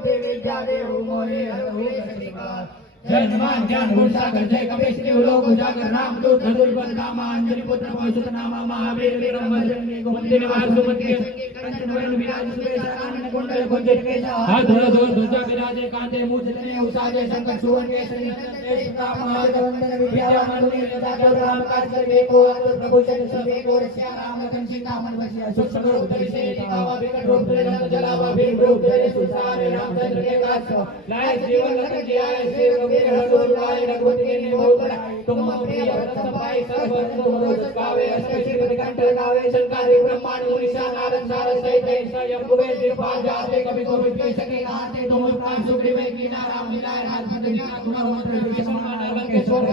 बुद्धि विद्या देव मोहे हरहु श्रीकार जय हनुमान ज्ञान गुण सागर जय कपीश देव लोक उजागर राम दूत धनुर बल रामा अंजनी पुत्र पवन नामा महावीर विक्रम बजरंगी कुमति निवास सुमति कंचन वरण विराज सुबेश कानन कुंडल कुंजित केसा हाथ धरा धोर ध्वजा विराजे कांधे मूछ जने उसाजे शंकर सुवन केसरी तेज प्रताप महावंदन विद्यावान गुणी राजा राम काज करबे को प्रभु चरण सबे को रक्षा राम लखन सीता मन बसिया सुख सगल उतरि से कावा विकट रूप धरि रंग जलावा भीम रूप धरि सुसारे रामचंद्र के काज लाए जीवन लखन जियाए सेव रघुराई रघुपति के बहुत बड़ाई तुम प्रिय भरत सभाई सब मनोरथ गावे अष्टसिद्धि कंठ गावे शंकर ब्रह्मांड मुनीसा नारद सारद सहित स्वयं कुबेर दिपाल जाते कभी कोई कह सके आते तुम प्राण सुग्रीव कीना राम मिलाए राज कीना गुण मंत्र विष्णु के स्वर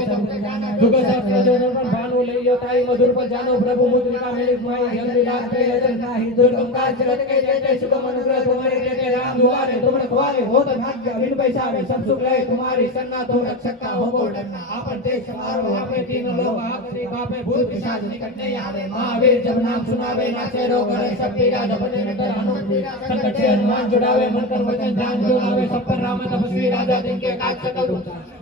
जुग सहस्त्र जोन पर भानु ले ताई मधुर पर जानो प्रभु मुद्रिका मिलित माई जन विलास के यजन नाही दुर्गम काज जगत के जेते सुगम अनुग्रह तुम्हारे जेते राम दुआरे तुम रखवारे हो तो भाग्य बिन पैसारे सब सुख रहे तुम्हारी सन्ना तो रक्षक का हो को डरना आपन देश हमारो आपे तीन लोग आपसे बापे भूत पिशाच निकट नहीं आवे महावीर जब नाम सुनावे नाचे रोग हरे सब पीरा जपने में डर हनुमान संकट से हनुमान छुड़ावे मन कर वचन ध्यान जो आवे सब पर राम तपस्वी राजा दिन के काज सकल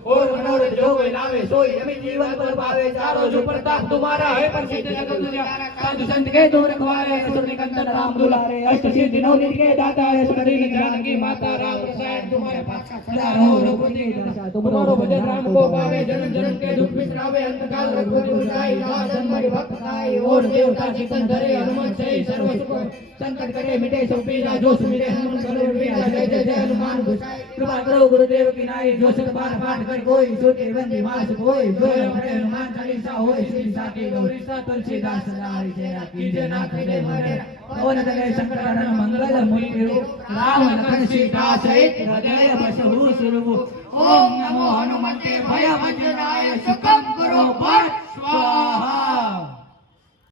और मनोरथ जो कोई लावे सोई अमित जीवन पर पावे चारों जो प्रताप तुम्हारा है पर सिद्ध जगत तुझा साधु संत के तुम रखवारे असुर निकंदन राम दुलारे अष्ट सिद्धि नौ निधि के दाता है सुंदरी जानकी माता राम रसायन तुम्हारे पास सदा रहो रघुपति दासा तुम्हारो भजन राम को पावे जन्म जन्म के दुख बिसरावे अंतकाल रघुपति बुझाई राजन मरि भक्त खाई और देवता चितन धरे हनुमान सही सर्व सुख संकट करे मिटे सब पीरा जो सुमिरे हनुमान करो वीरा जय जय जय हनुमान गोसाई कृपा करो गुरुदेव की नाई जो सत बार पाठ कर कोई सोते बंदी मास कोई जो पढ़े हनुमान चालीसा होय श्री साकी गौरी सा तुलसीदास सदारि जय कीजे नाथ जय मरे पवन तनय संकटहरण मंगल मूर्ति राम लखन सीता सहित हृदय बसहु सुरभु ओम नमो हनुमान